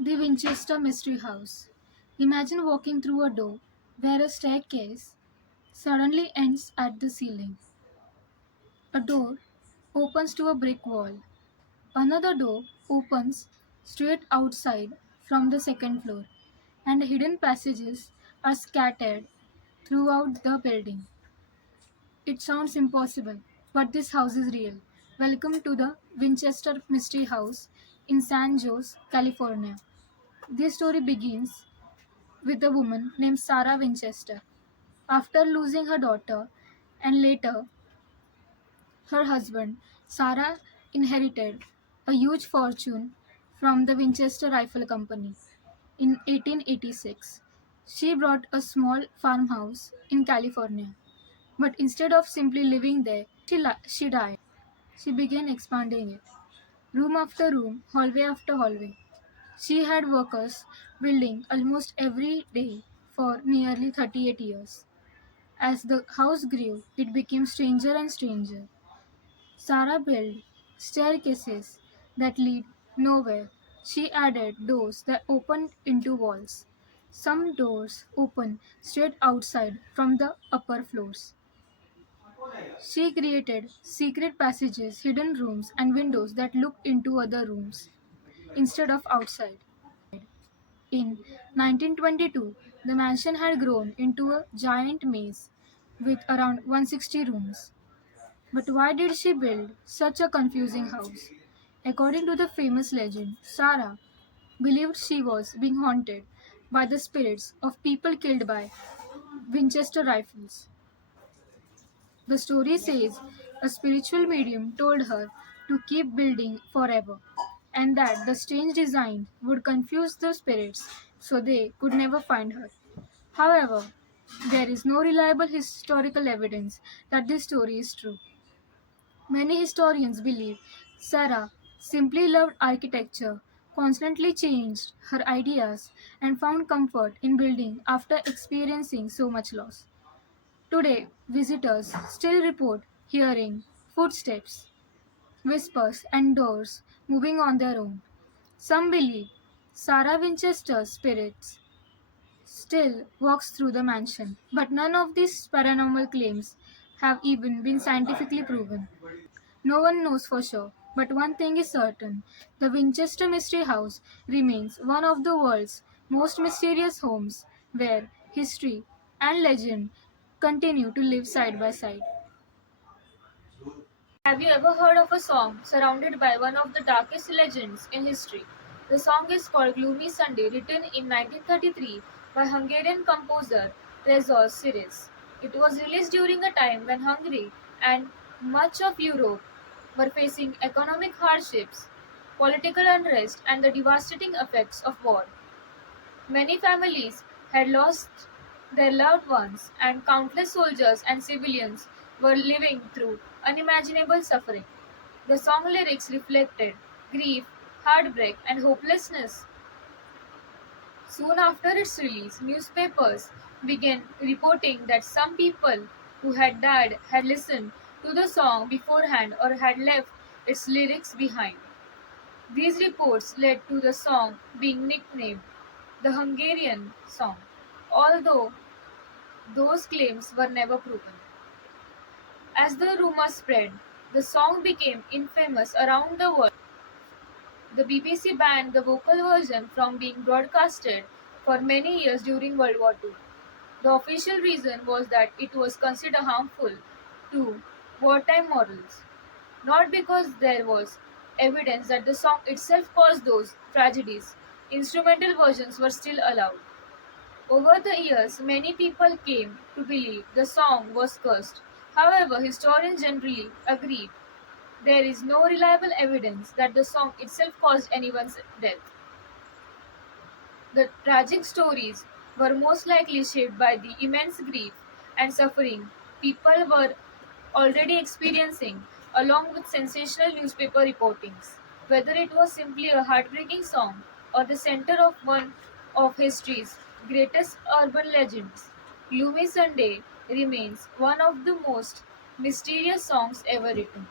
The Winchester Mystery House. Imagine walking through a door where a staircase suddenly ends at the ceiling. A door opens to a brick wall. Another door opens straight outside from the second floor, and hidden passages are scattered throughout the building. It sounds impossible, but this house is real. Welcome to the Winchester Mystery House in San Jose, California. This story begins with a woman named Sarah Winchester. After losing her daughter and later her husband, Sarah inherited a huge fortune from the Winchester Rifle Company. In 1886, she bought a small farmhouse in California. But instead of simply living there, she died. She began expanding it, room after room, hallway after hallway. She had workers building almost every day for nearly 38 years. As the house grew, it became stranger and stranger. Sarah built staircases that lead nowhere. She added doors that opened into walls. Some doors open straight outside from the upper floors. She created secret passages, hidden rooms, and windows that looked into other rooms instead of outside. In 1922, the mansion had grown into a giant maze with around 160 rooms. But why did she build such a confusing house? According to the famous legend, Sarah believed she was being haunted by the spirits of people killed by Winchester rifles. The story says a spiritual medium told her to keep building forever and that the strange design would confuse the spirits so they could never find her. However, there is no reliable historical evidence that this story is true. Many historians believe Sarah simply loved architecture, constantly changed her ideas, and found comfort in building after experiencing so much loss. Today, visitors still report hearing footsteps, whispers, and doors moving on their own. Some believe Sarah Winchester's spirits still walks through the mansion, but none of these paranormal claims have even been scientifically proven. No one knows for sure, but one thing is certain: the Winchester Mystery House remains one of the world's most mysterious homes where history and legend continue to live side by side. Have you ever heard of a song surrounded by one of the darkest legends in history? The song is called Gloomy Sunday, written in 1933 by Hungarian composer Rezsor Seres. It was released during a time when Hungary and much of Europe were facing economic hardships, political unrest, and the devastating effects of war. Many families had lost their loved ones, and countless soldiers and civilians were living through unimaginable suffering. The song lyrics reflected grief, heartbreak, and hopelessness. Soon after its release, newspapers began reporting that some people who had died had listened to the song beforehand or had left its lyrics behind. These reports led to the song being nicknamed the Hungarian song, although those claims were never proven. As the rumor spread, the song became infamous around the world. The BBC banned the vocal version from being broadcasted for many years during World War II. The official reason was that it was considered harmful to wartime morals, not because there was evidence that the song itself caused those tragedies. Instrumental versions were still allowed. Over the years, many people came to believe the song was cursed. However, historians generally agree there is no reliable evidence that the song itself caused anyone's death. The tragic stories were most likely shaped by the immense grief and suffering people were already experiencing, along with sensational newspaper reportings. Whether it was simply a heartbreaking song or the center of one of history's greatest urban legends, Gloomy Sunday remains one of the most mysterious songs ever written.